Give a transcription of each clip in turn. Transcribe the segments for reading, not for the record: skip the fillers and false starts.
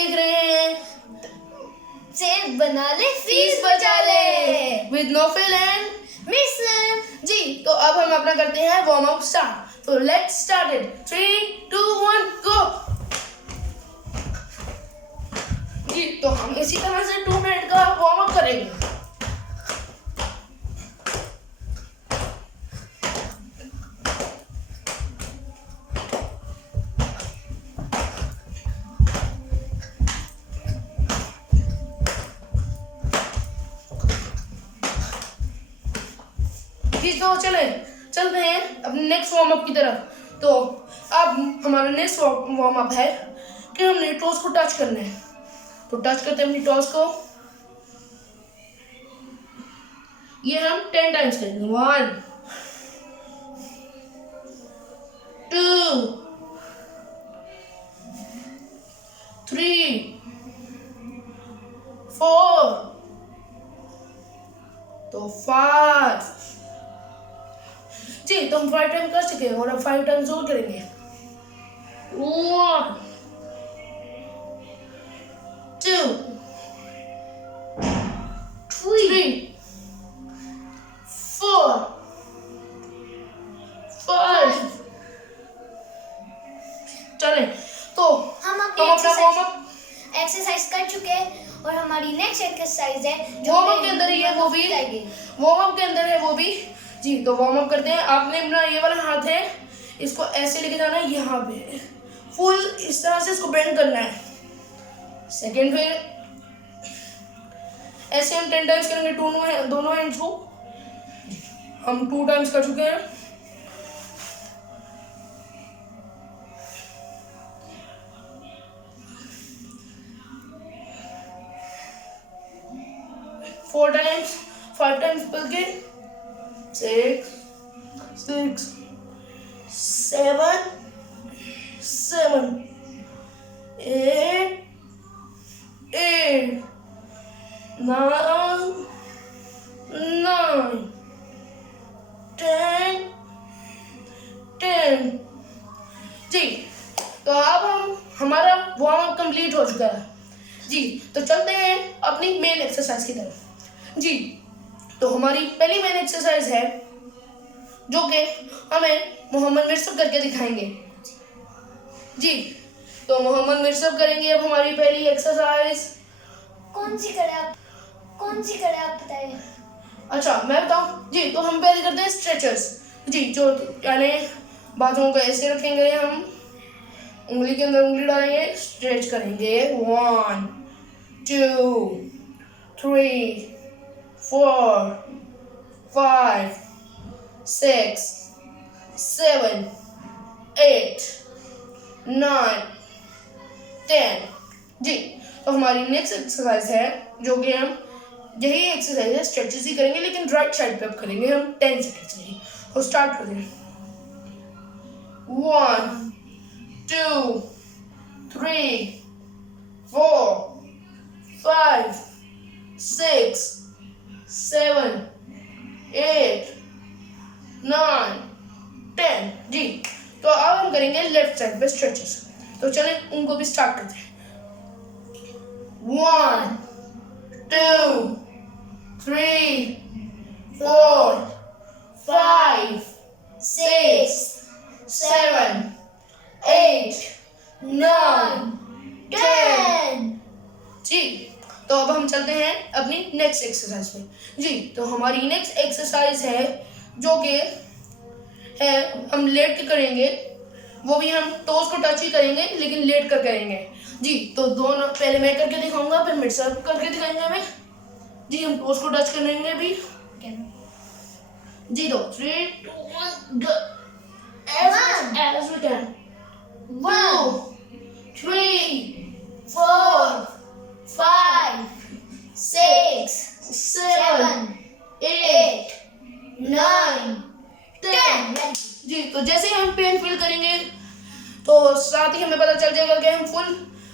देख रहे हैं सेब बना ले फीस बचा ले विद नौफिल एंड मिशन। जी। तो अब हम अपना करते हैं वार्म अप स्टार्ट। तो लेट्स स्टार्ट इट। 3 2 1 गो। जी तो हम इसी तरह से 2 मिनट का वार्म अप करेंगे। जी तो चलते हैं अपने नेक्स्ट वार्म अप की तरफ। तो अब हमारा नेक्स्ट वार्म अप है कि हमने टोस को टच करना है। तो टच करते हैं अपनी टोस को। ये हम 10 टाइम्स करेंगे। 1 2 3 4 तो 5। जी तो हम 5 टाइम कर चुके हैं और अब 5 टाइम्स और करेंगे। 1 2 3 4 5। चलें तो हम अपना वार्म अप एक्सरसाइज कर चुके हैं और हमारी नेक्स्ट एक्सरसाइज है जो वार्म अप के अंदर ही है वो भी वार्म अप के अंदर है वो भी। जी तो वार्म अप करते हैं। आपने अपना ये वाला हाथ है इसको ऐसे लेके जाना है यहाँ पे फुल इस तरह से इसको बेंड करना है। सेकंड फिर ऐसे हम 10 टाइम्स करेंगे दोनों हैंड्स को। हम 2 टाइम्स कर चुके हैं। फोर टाइम्स 5 टाइम्स बल्कि 6 6 7 7 8 8 9 9 10 10। जी तो अब हमारा वार्म अप कंप्लीट हो चुका है। जी तो चलते हैं अपनी मेन एक्सरसाइज की तरफ। जी तो हमारी पहली मेन एक्सरसाइज है जो कि हमें मोहम्मद मिर्सब करके दिखाएंगे। जी तो मोहम्मद मिर्सब करेंगे अब हमारी पहली एक्सरसाइज। कौन सी करे आप बताइए। अच्छा मैं बताऊं। जी तो हम पहले करते हैं स्ट्रेचर्स। जी जो यानी बाजुओं को ऐसे रखेंगे, हम उंगली के अंदर उंगली डालेंगे, स्ट्रेच करेंगे। 1 2 3 4 5 6 7 8 9 10। जी तो हमारी नेक्स्ट एक्सरसाइज है जो कि हम यही एक्सरसाइज है स्ट्रेचेस ही करेंगे लेकिन राइट साइड पे अब करेंगे हम 10 सेकंड से ही। और स्टार्ट करते हैं। 1 2 3 4 5 6 7 8 9 10। जी तो अब हम करेंगे लेफ्ट साइड पे स्ट्रेचेस। तो चलें उनको भी स्टार्ट करते हैं। 1 2 3 4 5 6 7 8 9 10। जी तो अब हम चलते हैं अपनी नेक्स्ट एक्सरसाइज पे। जी तो हमारी नेक्स्ट एक्सरसाइज है जो कि है हम लेट के करेंगे। वो भी हम टोस को टच ही करेंगे लेकिन लेट कर करेंगे। जी तो दोनों पहले मैं करके दिखाऊंगा फिर मिर्सब करके दिखाएंगे हमें। जी हम टोस को टच करेंगे अभी। जी तो 3 2 1 go as we can। 1 3 4 5 6 7 8 9 10। जी तो जैसे ही हम पेन फील करेंगे तो साथ ही हमें पता चल जाएगा कि हम फुल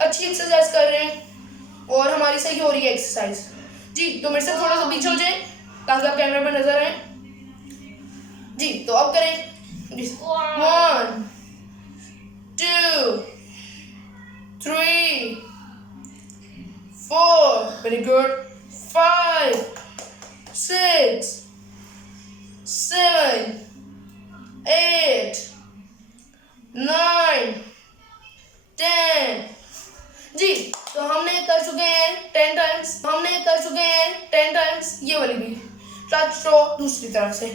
अच्छी एक्सरसाइज कर रहे हैं और हमारी सही हो रही है एक्सरसाइज। जी तो मेरे से थोड़ा सा पीछे हो जाए ताकि आप कैमरा पे नजर आए। जी तो अब करें 1 2 3 4, very good, 5, 6, 7, 8, 9, 10. जी, तो हमने कर चुके हैं 10 टाइम्स ये वाली भी टच थ्रो दूसरी तरफ से।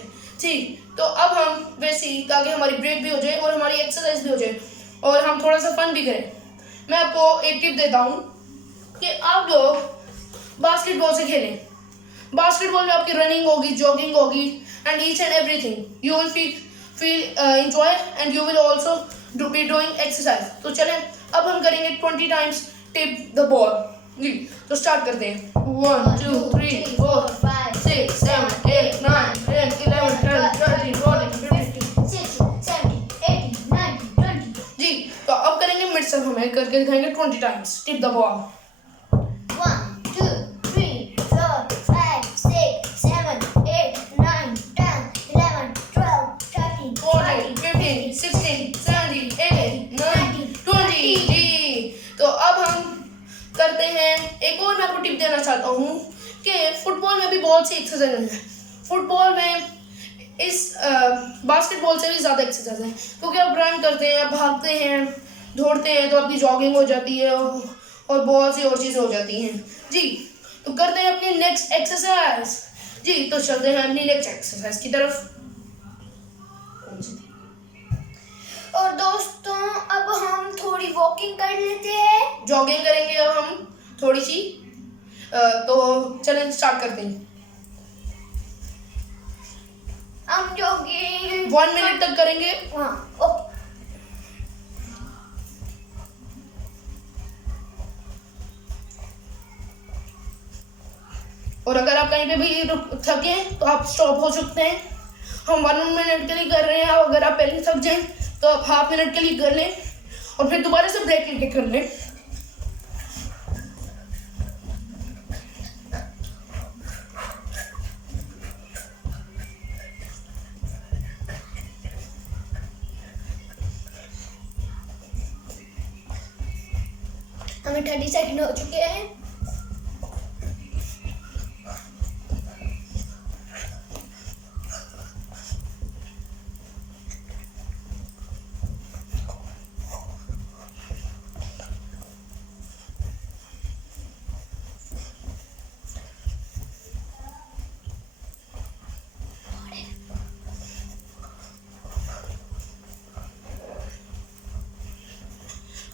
ठीक, तो अब हम वैसे ही ताकि हमारी ब्रेक भी हो जाए और हमारी एक्सरसाइज भी हो जाए और हम थोड़ा सा फन भी करें, मैं आपको एक टिप देता हूँ कि आप लोग बास्केटबॉल से खेलें। बास्केटबॉल में आपकी रनिंग होगी, जॉगिंग होगी and each and everything you will feel enjoy and you will also be doing exercise. तो चलें अब हम करेंगे 20 टाइम्स टिप द बॉल। जी, तो स्टार्ट करते हैं। 1 2 3 4 5 6 7 8 9 10 11 12 13 14 15 जी, तो अब करेंगे मिड सर्व, हमें करके दिखाएंगे 20 टाइम्स टिप द बॉल। 1 2 3 4 5 6 7 8 9 10 11 12 13 14 15 16 17 18 19 20 जी, तो अब हम करते हैं एक और, मैं आपको टिप देना चाहता हूँ कि फुटबॉल में भी बहुत सी एक्सरसाइज है। फुटबॉल में इस बास्केटबॉल से भी ज़्यादा एक्सरसाइज है क्योंकि आप रन करते हैं, आप भागते हैं, दौड़ते हैं, तो आपकी जॉगिंग हो जाती है और बहुत सी और चीज़ें हो जाती हैं। जी, तो करते हैं अपनी नेक्स्ट एक्सरसाइज। जी, तो चलते हैं अपनी नेक्स्ट एक्सरसाइज की तरफ। और दोस्तों अब हम थोड़ी वॉकिंग कर लेते हैं। जॉगिंग करेंगे अब हम थोड़ी सी, तो चलें स्टार्ट करते हैं। हम जॉगिंग 1 मिनट तक करेंगे। हाँ, ओके। और अगर आप कहीं पे भी थके तो आप स्टॉप हो सकते हैं। हम 1 मिनट के लिए कर रहे हैं, अगर आप पहले थक जाएं तो आप हाफ मिनट के लिए कर लें और फिर दोबारा से ब्रेक लेके कर लें। हमें 30 सेकंड हो चुके हैं।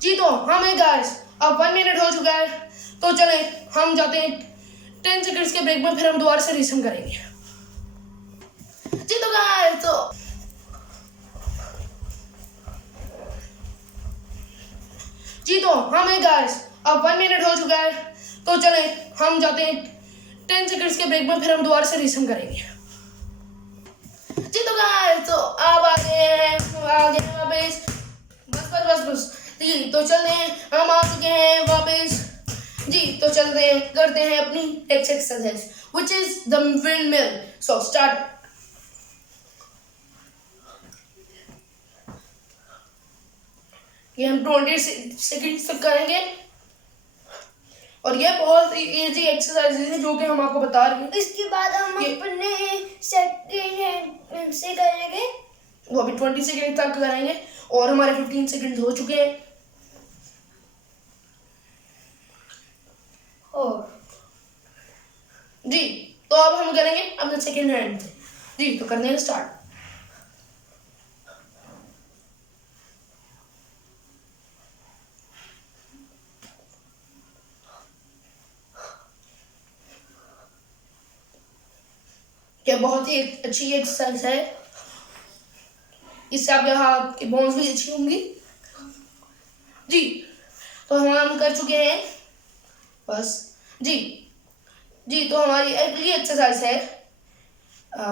जी, तो हमें गाइस अब 1 मिनट हो चुका है, तो चले हम जाते हैं 10 सेकंड्स के ब्रेक में, फिर हम दोबारा से रीसम करेंगे। जी, तो गाइस तो हमें गाइस अब 1 मिनट हो चुका है, तो चले हम जाते हैं 10 सेकंड्स के ब्रेक में, फिर हम दोबारा से रीसम करेंगे। जी, तो गाइस तो अब आ गए वापस, बस जी, तो चलते हैं, हम आ चुके हैं वापस। जी, तो चलते हैं, करते हैं अपनी next exercise which is the windmill. So start. ये हम 20 सेकंड तक करेंगे और ये बहुत इजी एक्सरसाइज है जो कि हम आपको बता रहे हैं। इसके बाद हम अपने सेकंड से करेंगे, वो अभी 20 सेकंड तक करेंगे और हमारे 15 सेकंड हो चुके हैं। और जी, तो अब हम करेंगे अपने सेकंड हैंड से। जी, तो करने हैं स्टार्ट। क्या बहुत ही अच्छी एक्सरसाइज है, इससे आपके हाथ की बोन्स भी अच्छी होंगी। जी, तो हम कर चुके हैं बस। जी, तो हमारी अगली एक्सरसाइज है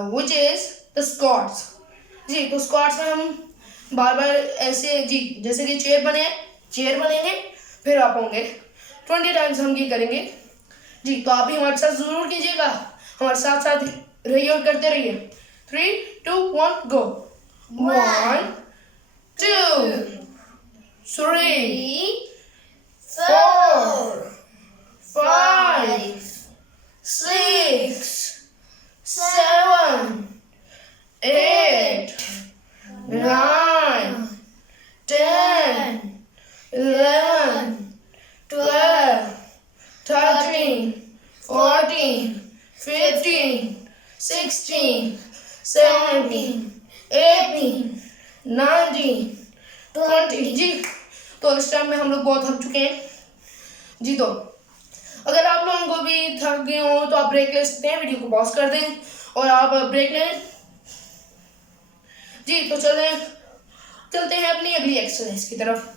व्हिच इज द स्क्वाट्स। जी, तो स्क्वाट्स में हम बार बार ऐसे, जी जैसे कि चेयर बनेंगे, फिर आप होंगे 20 टाइम्स हम ये करेंगे। जी, तो आप भी हमारे साथ जरूर कीजिएगा, हमारे साथ साथ रहिए और करते रहिए। 3 2 1 गो। 1 2 3 4 5 14, 15, 16, 17, 18, 19, 20। जी तो इस टाइम में हम लोग बहुत थक चुके हैं जी। तो अगर आप लोगों को भी थक गए हो तो आप ब्रेक ले सकते हैं, वीडियो को पॉज कर दें और आप ब्रेक लें जी। तो चलते हैं अपनी अगली एक्सरसाइज की तरफ।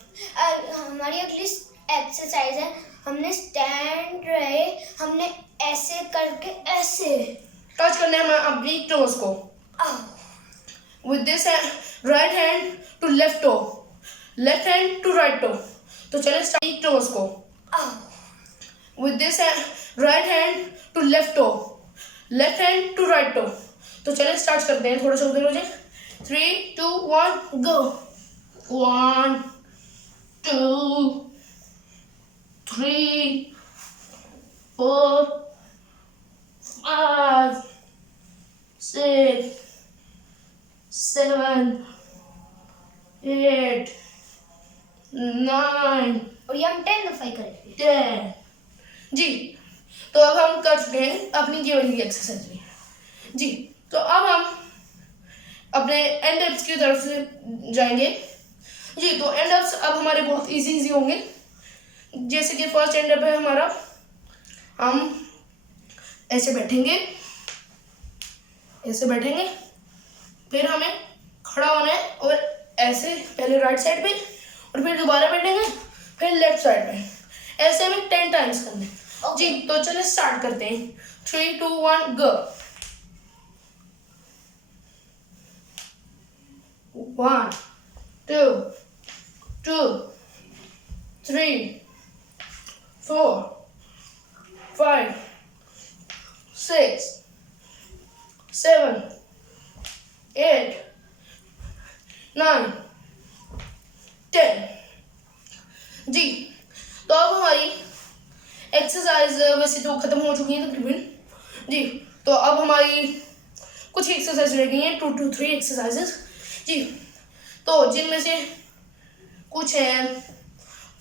हमारी अगली एक्सरसाइज है, हमने स्टैंड रहे, हमने ऐसे करके ऐसे टच करने हैं हमें अपनी टोज को with this right hand to left toe, left hand to right toe. तो चलें स्टार्ट टोज को with this right hand to left toe, left hand to right toe. तो चलें स्टार्ट करते हैं, थोड़ा सा उधर हो जाए। 3, 2, 1 गो। 1, 2, 3, 4, 5, 6, 7, 8, 9 और ये हम 10 दफा ही करेंगे। 10 जी। तो अब हम कर चुके हैं अपनी ये वाली एक्सरसाइज में जी। तो अब हम अपने एंड अप्स की तरफ से जाएंगे जी। तो एंड अप्स अब हमारे बहुत इजी होंगे। जैसे कि फर्स्ट एंड अप है हमारा, हम ऐसे बैठेंगे, ऐसे बैठेंगे, फिर हमें खड़ा होना है और ऐसे पहले राइट साइड पे और फिर दोबारा बैठेंगे, फिर लेफ्ट साइड पे, ऐसे हमें 10 टाइम्स करने जी। तो चलिए स्टार्ट करते हैं। 3, 2, 1 गो। 1, 2, 3, 4, 5, 6, 7, 8, 9, 10 जी। तो अब हमारी एक्सरसाइज वैसे तो खत्म हो चुकी है तकरीबन जी। तो अब हमारी कुछ एक्सरसाइज रह गई हैं, 2 to 3 एक्सरसाइजेस जी। तो जिनमें से कुछ है,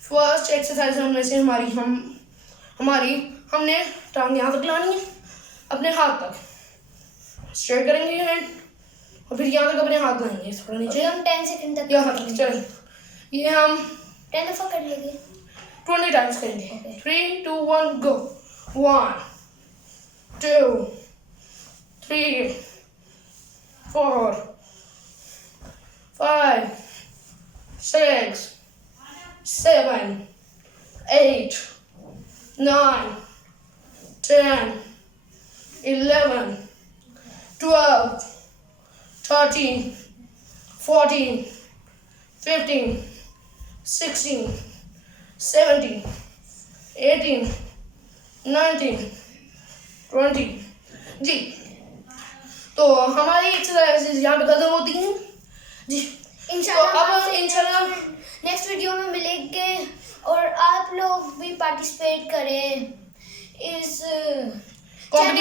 फर्स्ट एक्सरसाइज में से हमने टांग यहाँ तक लानी है, अपने हाथ तक स्ट्रेट करेंगे हैंड और फिर यहाँ तक अपने हाथ लाएंगे, थोड़ा नीचे हम 10 सेकंड तक यहाँ तक। चलें ये हम 10 दफा कर लेंगे, 20 टाइम्स करेंगे। 3, 2, 1 गो। 1, 2, 3, 4, 5, 6, 7, 8, 9, 10, 11, 12, 13, 14, 15, 16, 17, 18, 19, 20 जी। तो हमारी एक्सरसाइज यहाँ पे खत्म होती हैं जी। इंशाल्लाह नेक्स्ट वीडियो में मिलेंगे और आप लोग भी पार्टिसिपेट करें इस कॉम्पिटिशन